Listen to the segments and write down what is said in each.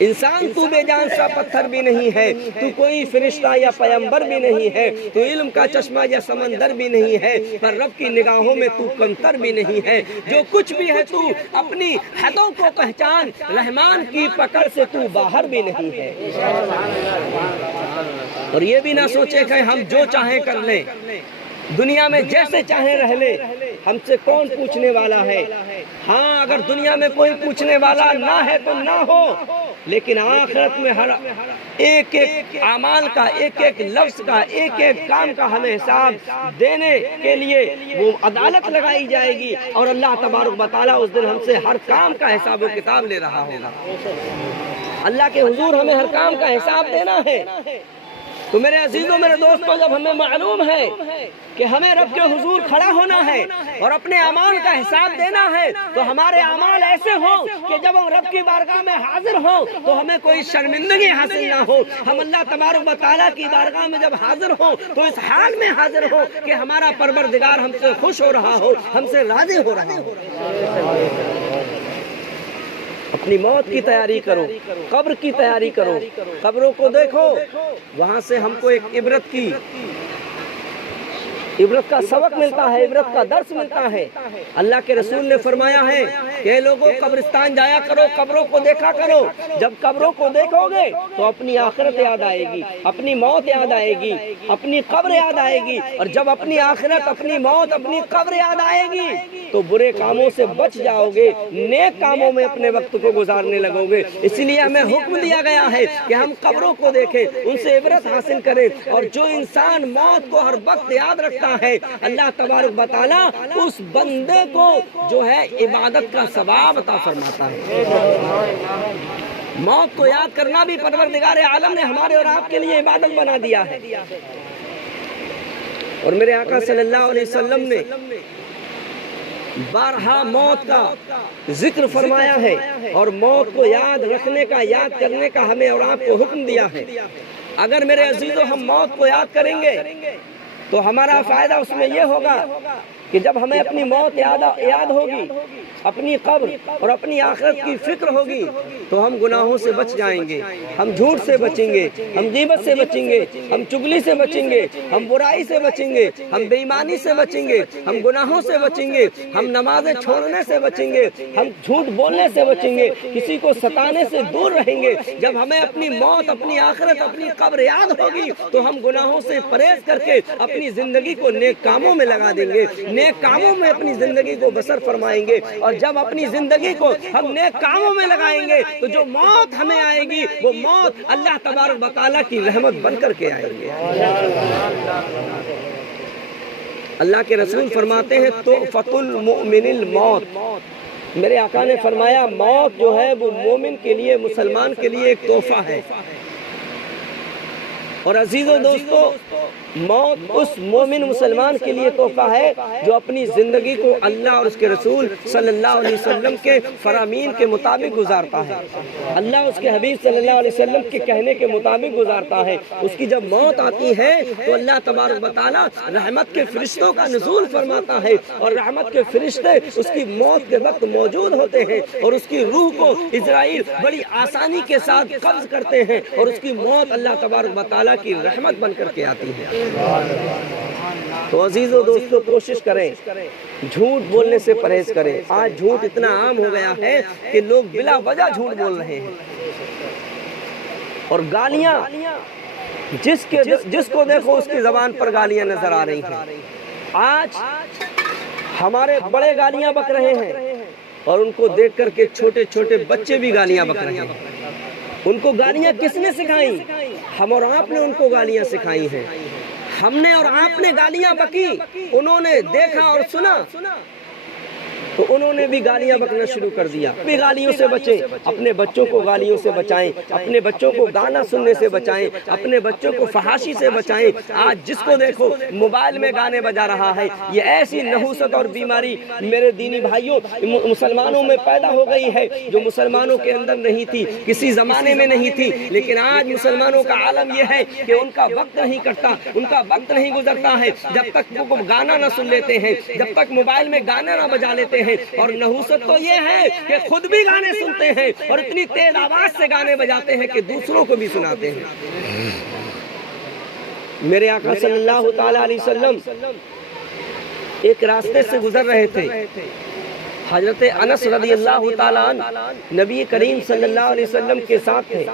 انسان تو بے جان سا پتھر بھی نہیں ہے، تو کوئی فرشتہ یا پیغمبر بھی نہیں ہے، تو علم کا چشمہ یا سمندر بھی نہیں ہے، پر رب کی نگاہوں میں تو کمتر بھی نہیں ہے۔ جو کچھ بھی ہے تو اپنی حدوں کو پہچان، رحمان کی پکڑ سے تو باہر بھی نہیں ہے۔ اور یہ بھی نہ سوچے کہ ہم جو چاہیں کر لیں، دنیا میں جیسے چاہیں رہ لے، ہم سے کون پوچھنے والا ہے۔ ہاں اگر دنیا میں کوئی پوچھنے والا نہ ہے تو نہ ہو، لیکن آخرت میں ہر ایک ایک اعمال کا، ایک ایک لفظ کا، ایک ایک کام کا ہمیں حساب دینے کے لیے وہ عدالت لگائی جائے گی، اور اللہ تبارک و تعالیٰ اس دن ہم سے ہر کام کا حساب و کتاب لے رہا ہوگا۔ اللہ کے حضور ہمیں ہر کام کا حساب دینا ہے۔ تو میرے عزیزوں، میرے دوستوں، جب ہمیں معلوم ہے کہ ہمیں رب کے حضور کھڑا ہونا ہے اور اپنے اعمال کا حساب دینا ہے، تو ہمارے اعمال ایسے ہوں کہ جب ہم رب کی بارگاہ میں حاضر ہوں تو ہمیں کوئی شرمندگی حاصل نہ ہو۔ ہم اللہ تبارک و تعالیٰ کی بارگاہ میں جب حاضر ہوں تو اس حال میں حاضر ہوں کہ ہمارا پروردگار ہم سے خوش ہو رہا ہو، ہم سے راضی ہو رہا ہو۔ اپنی موت کی تیاری کرو، قبر کی تیاری کرو، قبروں کو دیکھو، وہاں سے ہم کو ایک عبرت کا سبق ملتا ہے، عبرت کا درس ملتا ہے۔ اللہ کے رسول نے فرمایا ہے کہ اے لوگوں قبرستان جایا کرو، قبروں کو دیکھا کرو۔ جب قبروں کو دیکھو گے تو اپنی آخرت یاد آئے گی، اپنی موت یاد آئے گی، اپنی قبر یاد آئے گی، اور جب اپنی آخرت، اپنی موت، اپنی قبر یاد آئے گی تو برے کاموں سے بچ جاؤ گے، نیک کاموں میں اپنے وقت کو گزارنے لگو گے۔ اس لیے ہمیں حکم دیا گیا ہے کہ ہم قبروں کو دیکھیں، ان سے عبرت حاصل کریں، اور جو انسان موت کو ہر وقت یاد رکھتا ہے، اللہ تبارک و تعالیٰ اس بندے کو جو ہے عبادت کا ثواب عطا فرماتا ہے۔ موت کو یاد کرنا بھی پروردگار عالم نے ہمارے اور آپ کے لیے عبادت بنا دیا ہے۔ اور میرے آقا صلی اللہ علیہ وسلم نے بارہا موت کا ذکر فرمایا ہے، اور موت کو یاد رکھنے کا، یاد کرنے کا ہمیں اور آپ کو حکم دیا ہے۔ اگر میرے عزیزوں ہم موت کو یاد کریں گے تو ہمارا فائدہ اس میں یہ ہوگا کہ جب ہمیں اپنی موت یاد ہوگی، اپنی قبر اور اپنی آخرت کی فکر ہوگی، تو ہم گناہوں سے بچ جائیں گے، ہم جھوٹ سے بچیں گے، ہم غیبت سے بچیں گے، ہم چگلی سے بچیں گے، ہم برائی سے بچیں گے، ہم بے ایمانی سے بچیں گے، ہم گناہوں سے بچیں گے، ہم نمازیں چھوڑنے سے بچیں گے، ہم جھوٹ بولنے سے بچیں گے، کسی کو ستانے سے دور رہیں گے۔ جب ہمیں اپنی موت، اپنی آخرت، اپنی قبر یاد ہوگی تو ہم گناہوں سے پرہیز کر کے اپنی زندگی کو نیک کاموں میں لگا دیں گے، نیک کاموں میں اپنی زندگی کو بسر فرمائیں گے۔ اور جب اپنی زندگی کو ہم نیک کاموں میں لگائیں گے تو جو موت ہمیں آئے گی وہ موت اللہ تبارک و تعالیٰ کی رحمت بن کر کے آئے گی۔ اللہ کے رسول فرماتے ہیں تحفۃ المؤمن الموت۔ میرے آقا نے فرمایا موت جو ہے وہ مومن کے لیے، مسلمان کے لیے ایک تحفہ ہے۔ اور عزیزوں دوستو، موت اس مومن مسلمان کے لیے تحفہ ہے جو اپنی زندگی کو اللہ اور اس کے رسول صلی اللہ علیہ وسلم کے فرامین کے مطابق گزارتا ہے، اللہ اس کے حبیب صلی اللہ علیہ وسلم کے کہنے کے مطابق گزارتا ہے۔ اس کی جب موت آتی ہے تو اللہ تبارک و تعالیٰ رحمت کے فرشتوں کا نزول فرماتا ہے، اور رحمت کے فرشتے اس کی موت کے وقت موجود ہوتے ہیں، اور اس کی روح کو اسرائیل بڑی آسانی کے ساتھ قبض کرتے ہیں، اور اس کی موت اللہ تبارک و تعالیٰ کی رحمت بن کر کے آتی ہے۔ تو عزیزو دوستو، کوشش کریں جھوٹ بولنے سے پرہیز کریں۔ آج جھوٹ اتنا عام ہو گیا ہے کہ لوگ بلا وجہ جھوٹ بول رہے ہیں، اور گالیاں جس کو دیکھو اس کی زبان پر گالیاں نظر آ رہی ہیں۔ آج ہمارے بڑے گالیاں بک رہے ہیں، اور ان کو دیکھ کر کے چھوٹے چھوٹے بچے بھی گالیاں بک رہے ہیں۔ ان کو گالیاں کس نے سکھائیں؟ ہم اور آپ نے ان کو گالیاں سکھائی ہیں۔ ہم نے اور آپ نے گالیاں بکی، انہوں نے دیکھا اور سنا تو انہوں نے بھی گالیاں بکنا شروع کر دیا۔ بھی گالیوں سے بچیں، اپنے بچوں کو گالیوں سے بچائیں، اپنے بچوں کو گانا سننے سے بچائیں، اپنے بچوں کو فحاشی سے بچائیں۔ آج جس کو دیکھو موبائل میں گانے بجا رہا ہے۔ یہ ایسی نحوست اور بیماری میرے دینی بھائیوں مسلمانوں میں پیدا ہو گئی ہے جو مسلمانوں کے اندر نہیں تھی، کسی زمانے میں نہیں تھی، لیکن آج مسلمانوں کا عالم یہ ہے کہ ان کا وقت نہیں کٹتا، ان کا وقت نہیں گزرتا ہے جب تک وہ گانا نہ سن لیتے ہیں، جب تک موبائل میں گانا نہ بجا لیتے ہیں، ہیں. اور نحوست تو یہ ہے کہ خود بھی گانے سنتے ہیں اور اتنی تیز آواز سے گانے بجاتے ہیں کہ دوسروں کو بھی سناتے ہیں. میرے آقا صلی اللہ تعالی علیہ وسلم ایک راستے سے گزر رہے تھے. حضرت انس رضی اللہ تعالیٰ عنہ نبی کریم صلی اللہ علیہ وسلم کے ساتھ تھے.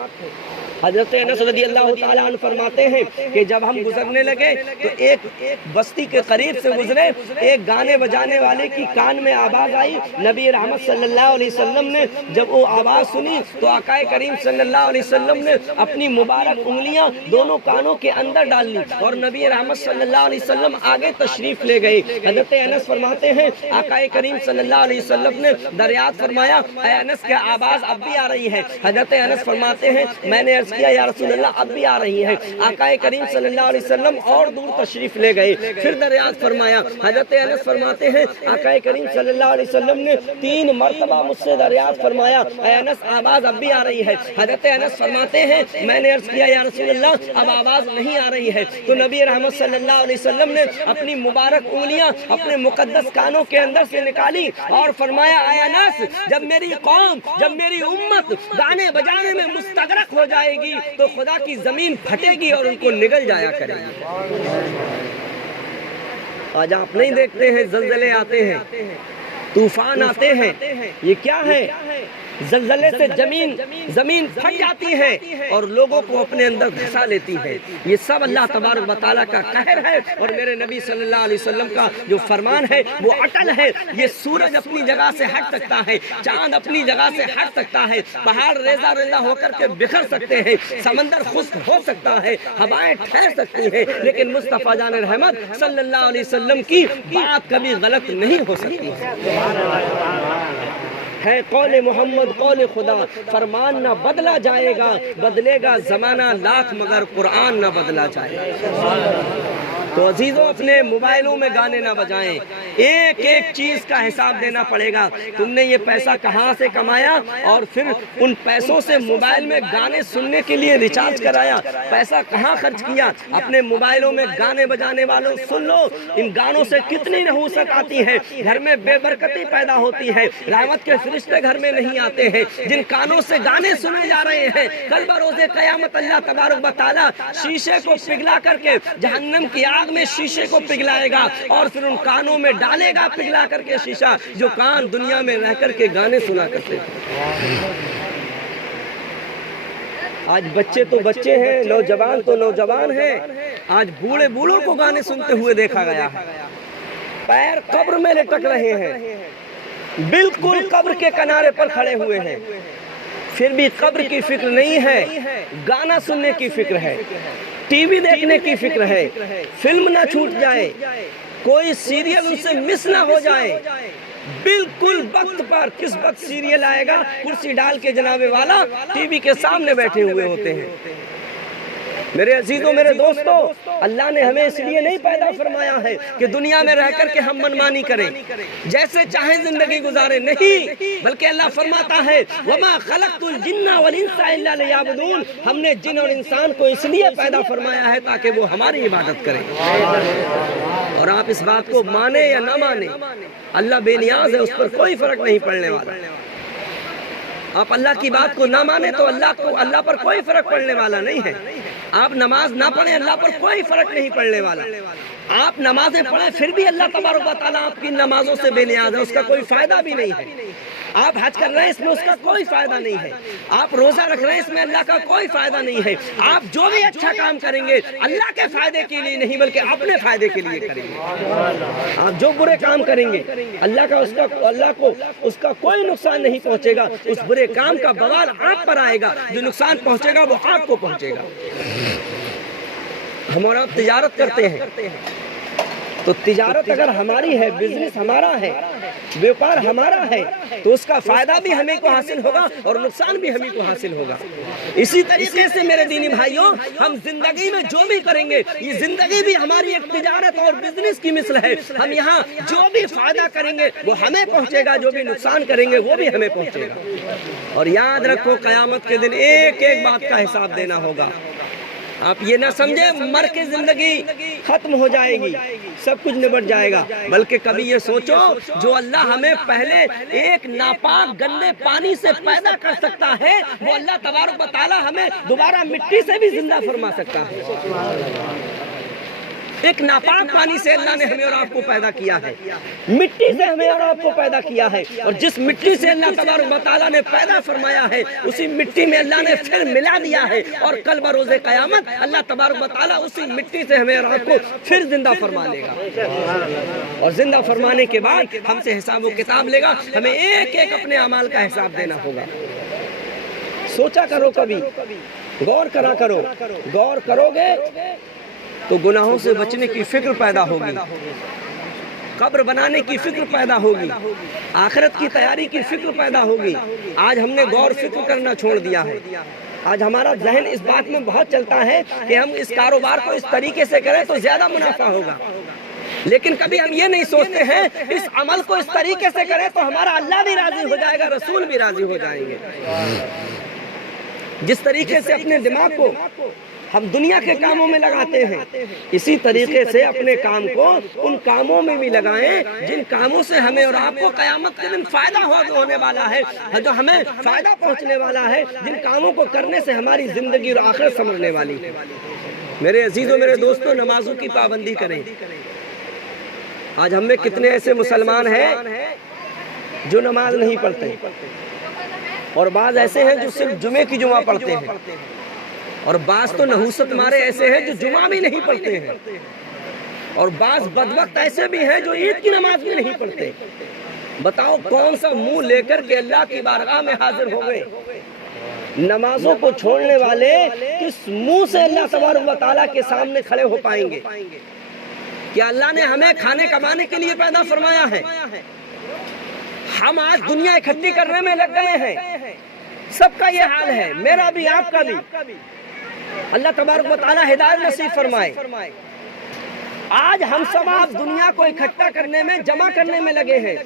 حضرت انس رضی اللہ تعالیٰ عنہ فرماتے ہیں کہ جب ہم گزرنے لگے تو ایک بستی کے قریب سے گزرے, ایک گانے بجانے والے کی کان میں آواز آئی. نبی رحمت صلی اللہ علیہ وسلم نے جب وہ آواز سنی تو آقا کریم صلی اللہ علیہ وسلم نے اپنی مبارک انگلیاں دونوں کانوں کے اندر ڈال لی اور نبی رحمت صلی اللہ علیہ وسلم آگے تشریف لے گئے. حضرت انس فرماتے ہیں آقا کریم صلی اللہ علیہ وسلم نے دریافت فرمایا, اے انس کیا آواز اب بھی آ رہی ہے؟ حضرت انس فرماتے ہیں میں نے کیا یا رسول اللہ اب بھی آ رہی ہے. آقا کریم صلی اللہ علیہ وسلم اور دور تشریف لے گئے. پھر دریافت فرمایا. حضرت انس فرماتے ہیں آقا کریم صلی اللہ علیہ وسلم نے 3 مرتبہ مجھ سے دریافت فرمایا, اے انس آواز اب بھی آ رہی ہے؟ حضرت انس فرماتے ہیں میں نے عرض کیا یا رسول اللہ اب آواز نہیں آ رہی ہے. تو نبی رحمت صلی اللہ علیہ وسلم نے اپنی مبارک انگلیاں اپنے مقدس کانوں کے اندر سے نکالی اور فرمایا اے انس جب میری قوم, جب میری امت گانے بجانے میں مستغرق ہو جائے گی تو خدا کی زمین پھٹے گی اور ان کو نگل جایا کرے گی. آج آپ نہیں دیکھتے ہیں زلزلے آتے ہیں, طوفان آتے ہیں, یہ کیا ہے؟ زلزلے سے زمین پھٹ جاتی ہے اور لوگوں کو اپنے اندر گھسا لیتی ہے. یہ سب اللہ تبارک و تعالیٰ کا قہر ہے اور میرے نبی صلی اللہ علیہ وسلم کا جو فرمان ہے وہ اٹل ہے. یہ سورج اپنی جگہ سے ہٹ سکتا ہے, چاند اپنی جگہ سے ہٹ سکتا ہے, پہاڑ ریزہ ریزہ ہو کر کے بکھر سکتے ہیں, سمندر خشک ہو سکتا ہے, ہوائیں ٹھہر سکتی ہیں, لیکن مصطفیٰ جان رحمت صلی اللہ علیہ وسلم کی بات کبھی غلط نہیں ہو سکتی ہے. قول محمد قول خدا, فرمان نہ بدلا جائے گا, بدلے گا زمانہ لاکھ مگر قرآن نہ بدلا جائے گا. تو عزیزوں اپنے موبائلوں میں گانے نہ بجائیں, ایک ایک چیز کا حساب دینا پڑے گا. تم نے یہ پیسہ کہاں سے کمایا اور پھر ان پیسوں سے موبائل میں گانے سننے کے لیے ریچارج کرایا, پیسہ کہاں خرچ کیا؟ اپنے موبائلوں میں گانے بجانے والوں سن لو, ان گانوں سے کتنی نحوست آتی ہے, گھر میں بے برکتی پیدا ہوتی ہے, رحمت کے فرشتے گھر میں نہیں آتے ہیں. جن کانوں سے گانے سنے جا رہے ہیں کل بروز قیامت اللہ تبارک و تعالی شیشے کو پگھلا کر کے جہنم کی آگ میں شیشے کو پگھلائے گا اور پھر ان کانوں میں ڈالے گا پگھلا کر کے شیشہ, جو کان دنیا میں رہ کر کے گانے سنا کرتے تھے. آج بچے تو بچے ہیں, نوجوان تو نوجوان ہیں, آج بوڑھے بوڑھوں کو گانے سنتے ہوئے دیکھا گیا ہے. پیر قبر میں لٹک رہے ہیں, بالکل قبر کے کنارے پر کھڑے ہوئے ہیں, پھر بھی قبر کی فکر نہیں ہے, گانا سننے کی فکر ہے, ٹی وی دیکھنے کی فکر ہے, فلم نہ چھوٹ جائے, کوئی سیریل ان سے مس نہ ہو جائے. بالکل وقت پر کس وقت سیریل آئے گا کرسی ڈال کے جناب والا ٹی وی کے سامنے بیٹھے ہوئے ہوتے ہیں. میرے عزیزوں میرے دوستوں, اللہ نے ہمیں اس لیے نہیں پیدا فرمایا ہے کہ دنیا میں رہ کر کے ہم منمانی کریں, جیسے چاہیں زندگی گزارے, نہیں, بلکہ اللہ فرماتا ہے وَمَا خَلَقْتُ الْجِنَّ وَالْإِنسَ إِلَّا لِيَعْبُدُونَ, ہم نے جن اور انسان کو اس لیے پیدا فرمایا ہے تاکہ وہ ہماری عبادت کریں. اور آپ اس بات کو مانیں یا نہ مانیں, اللہ بے نیاز ہے, اس پر کوئی فرق نہیں پڑنے والا. آپ اللہ کی بات کو نہ مانیں تو اللہ پر کوئی فرق پڑنے والا نہیں ہے. آپ نماز نہ پڑھیں, اللہ پر کوئی فرق نہیں پڑنے والا. آپ نمازیں پڑھیں پھر بھی اللہ تبارک و تعالیٰ آپ کی نمازوں سے بے نیاز ہے, اس کا کوئی فائدہ بھی نہیں ہے. آپ حج کر رہے ہیں, اس میں اس کا کوئی فائدہ نہیں ہے. آپ روزہ رکھ رہے ہیں, اس میں اللہ کا کوئی فائدہ نہیں ہے. آپ جو بھی اچھا کام کریں گے اللہ کے فائدے کے لیے نہیں بلکہ اپنے فائدے کے لیے کریں گے. آپ جو برے کام کریں گے اللہ کو اس کا کوئی نقصان نہیں پہنچے گا. اس برے کام کا بوال آپ پر آئے گا, جو نقصان پہنچے گا وہ آپ کو پہنچے گا. ہم اور آپ تجارت کرتے ہیں تو تجارت اگر ہماری ہے, بزنس ہمارا ہے, بیوپار ہمارا ہے, تو اس کا فائدہ بھی ہمیں کو حاصل ہوگا اور نقصان بھی ہمیں کو حاصل ہوگا. اسی طریقے سے میرے دینی بھائیوں, ہم زندگی میں جو بھی کریں گے یہ زندگی بھی ہماری ایک تجارت اور بزنس کی مثل ہے. ہم یہاں جو بھی فائدہ کریں گے وہ ہمیں پہنچے گا, جو بھی نقصان کریں گے وہ بھی ہمیں پہنچے گا. اور یاد رکھو قیامت کے دن ایک ایک بات کا حساب دینا ہوگا. آپ یہ نہ سمجھے مر کے زندگی ختم ہو جائے گی، سب کچھ نبٹ جائے گا، بلکہ کبھی یہ سوچو جو اللہ ہمیں پہلے ایک ناپاک گندے پانی سے پیدا کر سکتا ہے، وہ اللہ تبارک و تعالی ہمیں دوبارہ مٹی سے بھی زندہ فرما سکتا ہے۔ ایک ناپاک پانی سے اللہ نے ہمیں اور آپ کو پیدا کیا ہے، مٹی سے ہمیں اور آپ کو پیدا کیا ہے، اور جس مٹی سے اللہ تبارک و تعالیٰ نے پیدا فرمایا ہے اسی مٹی میں اللہ نے پھر ملا دیا ہے، اور کل بروز قیامت اللہ تبارک و تعالیٰ اسی مٹی سے ہمیں اور آپ کو پھر زندہ فرما لے گا، اور زندہ فرمانے کے بعد ہم سے حساب و کتاب لے گا، ہمیں ایک ایک اپنے اعمال کا حساب دینا ہوگا۔ سوچا کرو، کبھی غور کرا کرو، غور کرو گے تو گناہوں سے بچنے کی فکر پیدا ہوگی، قبر بنانے کی فکر پیدا ہوگی، آخرت کی تیاری کی فکر پیدا ہوگی۔ آج ہم نے غور فکر کرنا چھوڑ دیا ہے، آج ہمارا ذہن اس بات میں بہت چلتا ہے کہ ہم اس کاروبار کو اس طریقے سے کریں تو زیادہ منافع ہوگا، لیکن کبھی ہم یہ نہیں سوچتے ہیں اس عمل کو اس طریقے سے کریں تو ہمارا اللہ بھی راضی ہو جائے گا، رسول بھی راضی ہو جائیں گے۔ جس طریقے سے اپنے دماغ کو ہم دنیا کے کاموں میں لگاتے ہیں، اسی طریقے سے اپنے کام کو ان کاموں میں بھی لگائیں جن کاموں سے ہمیں اور آپ کو قیامت کے دن فائدہ ہونے والا ہے، جو ہمیں فائدہ پہنچنے والا ہے، جن کاموں کو کرنے سے ہماری زندگی اور آخرت سمجھنے والی ہے۔ میرے عزیزوں، میرے دوستوں، نمازوں کی پابندی کریں۔ آج ہم میں کتنے ایسے مسلمان ہیں جو نماز نہیں پڑھتے، اور بعض ایسے ہیں جو صرف جمعے کی جمعہ پڑھتے ہیں، اور بعض تو نحوست مارے ایسے ہیں جو جمعہ بھی نہیں پڑھتے ہیں، اور بعض بدبخت ایسے بھی ہیں جو عید کی نماز بھی نہیں پڑھتے۔ بتاؤ کون سا منہ لے کر کے اللہ کی بارگاہ میں حاضر ہو گئے؟ نمازوں کو چھوڑنے والے کس منہ سے اللہ تبارک و تعالیٰ کے سامنے کھڑے ہو پائیں گے؟ کہ اللہ نے ہمیں کھانے کمانے کے لیے پیدا فرمایا ہے، ہم آج دنیا اکٹھی کرنے میں لگ گئے ہیں، سب کا یہ حال ہے، میرا بھی آپ کا بھی۔ اللہ تبارک و تعالیٰ ہدایت نصیب فرمائے۔ آج ہم سب آپ دنیا کو اکٹھا کرنے میں، جمع کرنے میں لگے ہیں،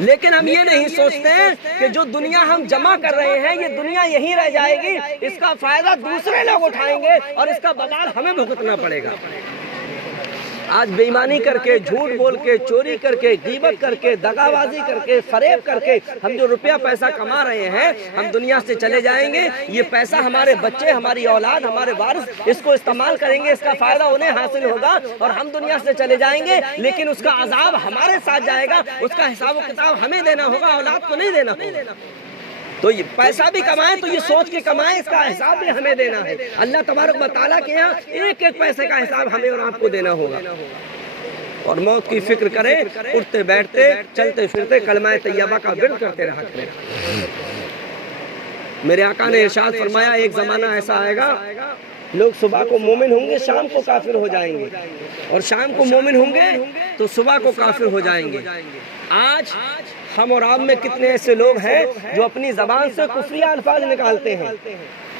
لیکن ہم یہ نہیں سوچتے کہ جو دنیا ہم جمع کر رہے ہیں یہ دنیا یہیں رہ جائے گی، اس کا فائدہ دوسرے لوگ اٹھائیں گے اور اس کا بدل ہمیں بھگتنا پڑے گا۔ آج بے ایمانی کر کے، جھوٹ بول کے، چوری کر کے، غیبت کر کے، دغا بازی کر کے، فریب کر کے ہم جو روپیہ پیسہ کما رہے ہیں، ہم دنیا سے چلے جائیں گے، یہ پیسہ ہمارے بچے، ہماری اولاد، ہمارے وارث اس کو استعمال کریں گے، اس کا فائدہ انہیں حاصل ہوگا، اور ہم دنیا سے چلے جائیں گے، لیکن اس کا عذاب ہمارے ساتھ جائے گا، اس کا حساب و کتاب ہمیں دینا ہوگا، اولاد کو نہیں دینا ہوگا۔ تو یہ پیسہ بھی کمائیں تو یہ سوچ کے کمائیں، اس کا حساب بھی ہمیں دینا ہے۔ اللہ تبارک و تعالیٰ کے یہاں ایک ایک پیسے کا حساب ہمیں اور آپ کو دینا ہوگا۔ اور موت کی فکر کریں، اٹھتے بیٹھتے، چلتے پھرتے کلمہ طیبہ کا ورد کرتے رہا کریں۔ میرے آقا نے ارشاد فرمایا ایک زمانہ ایسا آئے گا لوگ صبح کو مومن ہوں گے، شام کو کافر ہو جائیں گے، اور شام کو مومن ہوں گے تو صبح کو کافر ہو جائیں گے۔ آج ہم اور آپ میں کتنے ایسے لوگ ہیں جو اپنی زبان سے کفریہ الفاظ نکالتے ہیں،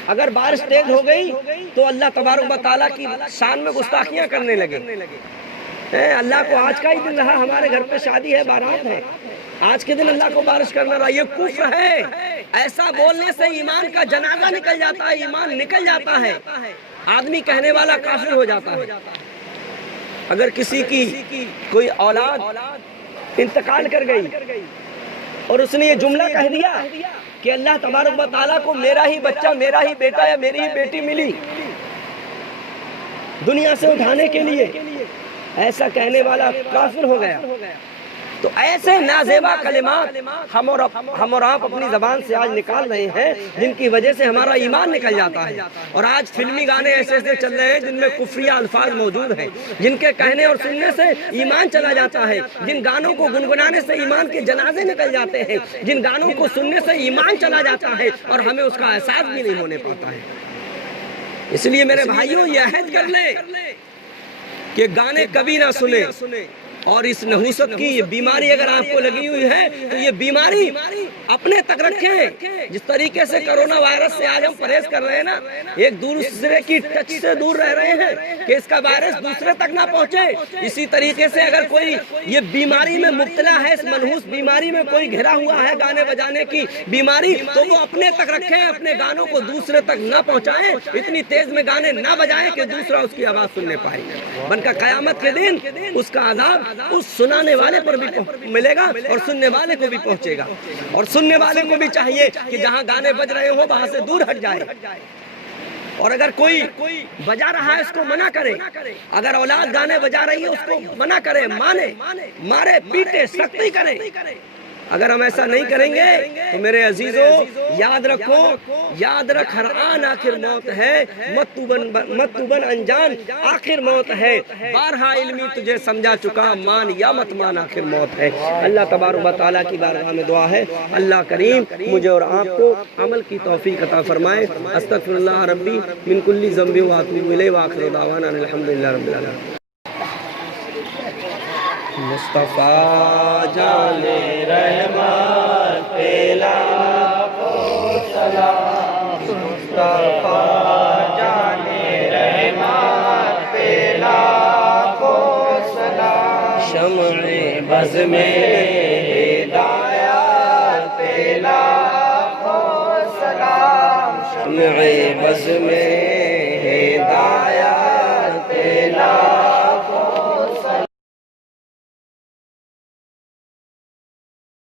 اگر بارش تیز ہو گئی تو اللہ تبارک و تعالیٰ کی شان میں گستاخیاں کرنے لگے۔ اللہ کو آج کا ہی دن رہا، ہمارے گھر پہ شادی ہے، بارات ہے، آج کے دن اللہ کو بارش کرنا رہا، یہ کفر ہے۔ ایسا بولنے سے ایمان کا جنازہ نکل جاتا ہے، ایمان نکل جاتا ہے، آدمی کہنے والا کافر ہو جاتا ہے۔ اگر کسی کی کوئی اولاد انتقال کر گئی اور اس نے یہ جملہ کہہ دیا کہ اللہ تبارک و تعالیٰ کو میرا ہی بچہ، میرا ہی بیٹا یا میری ہی بیٹی ملی دنیا سے اٹھانے کے لیے، ایسا کہنے والا کافر ہو گیا۔ تو ایسے نازیبا کلمات ہم اور آپ اپنی زبان سے آج نکال رہے ہیں جن کی وجہ سے ہمارا ایمان نکل جاتا ہے۔ اور آج فلمی گانے ایسے ایسے چل رہے ہیں جن میں کفریہ الفاظ موجود ہیں، جن کے کہنے اور سننے سے ایمان چلا جاتا ہے، جن گانوں کو گنگنانے سے ایمان کے جنازے نکل جاتے ہیں، جن گانوں کو سننے سے ایمان چلا جاتا ہے اور ہمیں اس کا احساس بھی نہیں ہونے پاتا ہے۔ اس لیے میرے بھائیوں یہ عہد کر لیں کہ گانے کبھی نہ سنیں، اور اس نحوست کی یہ بیماری اگر آپ کو لگی ہوئی ہے تو یہ بیماری اپنے تک رکھیں. جس طریقے سے کرونا وائرس سے آج ہم پرہیز کر رہے ہیں نا، ایک دوسرے کی ٹچ سے دور رہ رہے ہیں کہ اس کا وائرس دوسرے تک نہ پہنچے، اسی طریقے سے اگر کوئی یہ بیماری میں مبتلا ہے، اس منحوس بیماری میں کوئی گھرا ہوا ہے گانے بجانے کی بیماری، تو وہ اپنے تک رکھیں، اپنے گانوں کو دوسرے تک نہ پہنچائیں، اتنی تیز میں گانے نہ بجائیں کہ دوسرا اس کی آواز سننے پائے. بلکہ قیامت کے دن اس کا عذاب اس سنانے والے پر بھی ملے گا اور سننے والے کو بھی پہنچے گا. اور سننے والے کو بھی چاہیے کہ جہاں گانے بج رہے ہو وہاں سے دور ہٹ جائے. اور اگر کوئی بجا رہا ہے اس کو منع کرے، اگر اولاد گانے بجا رہی ہے اس کو منع کرے، مانے، مارے، پیٹے، سختی کرے. اگر ہم ایسا نہیں کریں گے تو میرے عزیزو یاد رکھو، یاد رکھ ہر آن آخر موت ہے، مت تو بن انجان آخر موت ہے. بارہا علمی تجھے سمجھا چکا، مان یا مت مان آخر موت ہے. اللہ تبارک و تعالیٰ کی بارگاہ میں دعا ہے اللہ کریم مجھے اور آپ کو عمل کی توفیق عطا فرمائے. استغفر اللہ ربی من کل ذنب و اتوب الیہ وآخر دعوانا الحمدللہ رب العالمین. مصطفیٰ جان رحمت پہ لاکھوں سلام، مصطفیٰ جان رحمت پہ لاکھوں سلام، شمع بز میں ہدایت پہ لاکھوں سلام، شمع بز میں ہدایت پہ لاکھوں